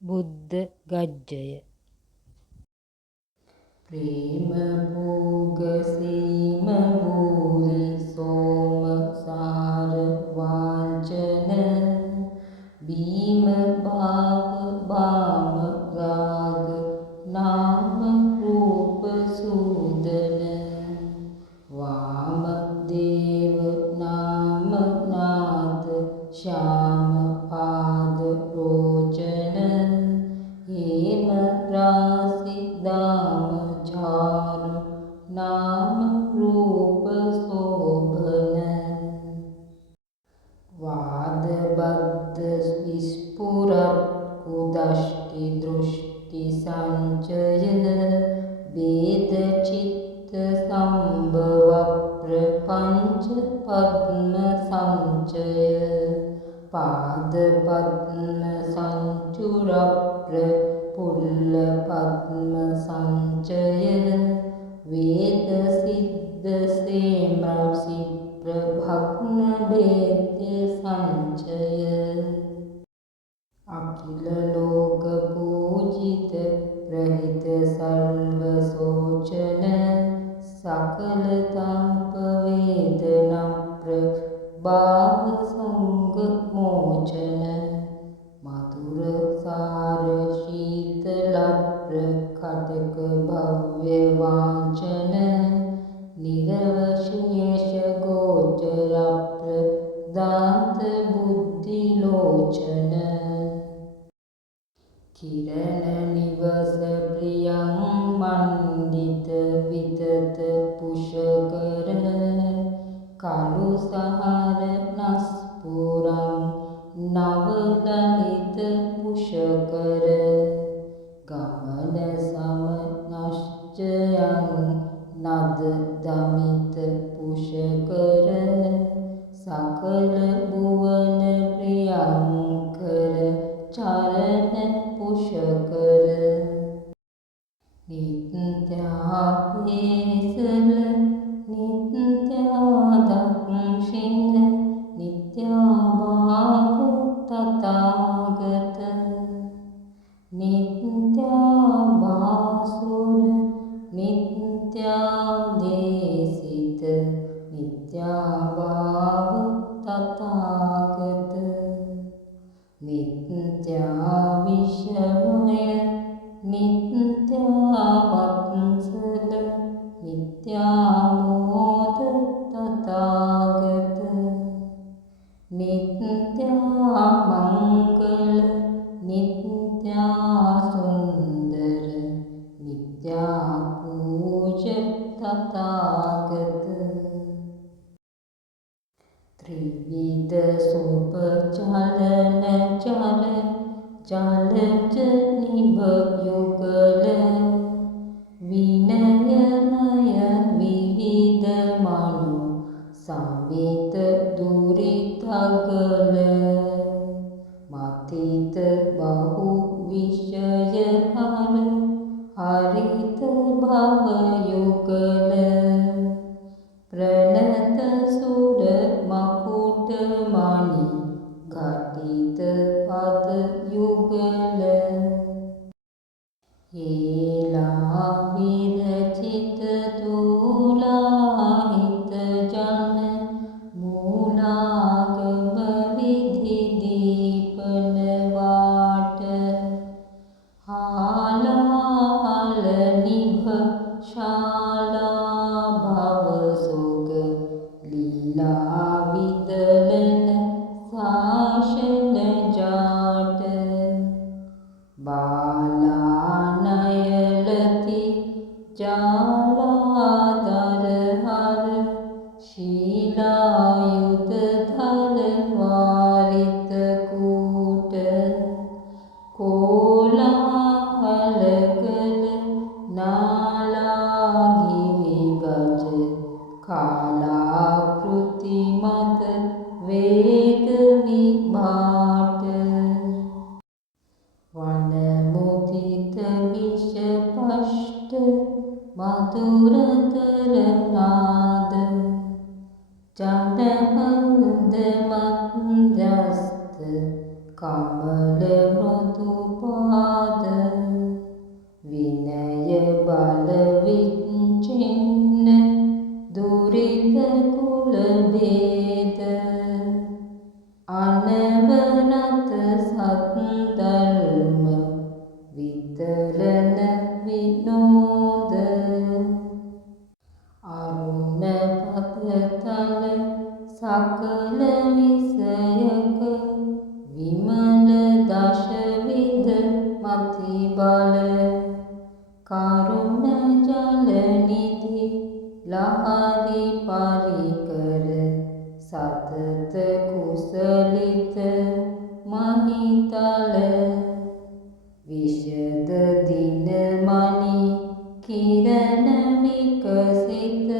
බුද්ධ ගජ්ජය. ප්‍රේම භෝග සීම භූරි සෝම සාර වාංචන බීම භාව භාම රාග නාම රූප සූදන වාම දේව නාම නාද ශ්‍යාම පාද රෝචන හේම රාසි දාම චාරු නාම රූප සෝභන වාද බද්ධ විස්පුරත් කුදෂ්ටි දෘෂ්ටි සංචය වේද චිත්ත සම්භව ප්‍රපංච පද්ම සංචය පාද පද්ම සංචුර පුල්ල පද්ම සංචය වේද සිද්ධ සේම්‍රසි ප්‍රභග්න වේද්‍ය සංචය අකිල ලෝක පූජිත ප්‍රහිත සර්ව සෝචන සකල තාප වේදනා ප්‍රභාව සංග මෝචන මధుර සාර ශීතල ප්‍රකටක භව්‍ය වාංචන නිරවශේෂ ගෝචර ප්‍රදාන්ත බුද්ධි ලෝචන කිරණ නිවස ප්‍රියං මණ්ඩිත විතත පුෂකර කලු සහර නස්පුරං නවදලිත පුෂකර ගමන සමනශ්චයන් නද දමිත පුෂකර සකල භුවන ප්‍රියංකර චරණ පුෂකර නිත්‍යාහේසල නිත්‍යාදක්ෂිණ නිත්‍යාභාව තථාගත නිත්‍යාභාසුර නිත්‍යාදේසිත නිත්‍යාභාව තථාගත නිත්‍යා විෂමය නිත්‍යාවත්සල නිත්‍යාමෝද තථාගත නිත්‍යා මංගල නිත්‍යා සුන්දර නිත්‍යා පූජ තථාගත ත්‍රිවිධ සුප චලන චල චලජ නිභ යුගල විනයමය විවිධ මනු සමිත දුරිතගල මතිත බහු විෂය හරිත භව යුගල ප්‍රණත සුර මකුට මණි ඝටිත පද යුගල හේලා විරචිත තුලාහිත ජන මූලාගම විධි දීපන වාට හාලාල නිභ ශාලා භව සුග ලීලා විදලන සාශන ජාට බාලානයලති ජාලාදර හර ශීලායුත ධර වාරිත කූට කෝලාහල කළ නාලාගිවි ගජ කාලාකෘති මත වේග විභාට වනමුදිත විෂ පෂ්ට මధుරතර නාද ජනහඳ මන්දස්ත කමල මෘදු ලහරි පරිකර සතත කුසලිත මහිතල විශද දිනමණි කිරණ විකසිත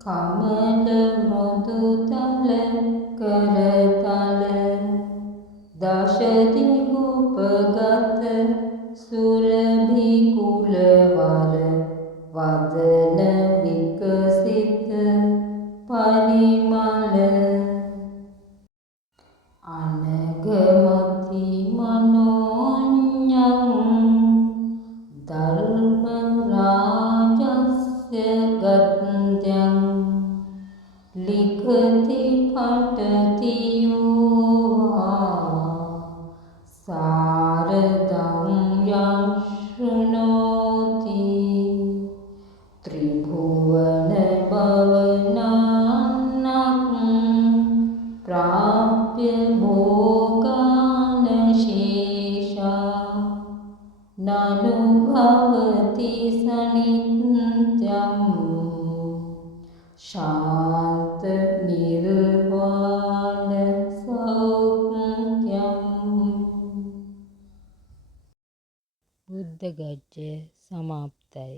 කමල මෘදුතල කරතල දශදිගුපගත සුරභි කුලවර වදන විකසිත පරිමල අනගමති මනෝඤ්ඤං ධර්ම රාජස්ය ගත්‍යං ලිඛති පඨති යෝවා සාරදං යශෘණෝති ත්‍රිභුවන භවනාන්නක් ප්‍රාප්‍ය භෝගාන ශේෂා නනුභවති සනිත්‍යං ශාන්ත නිර්වාණ සෞඛ්‍යං. බුද්ධ ගජ්ජය සමාප්තයි.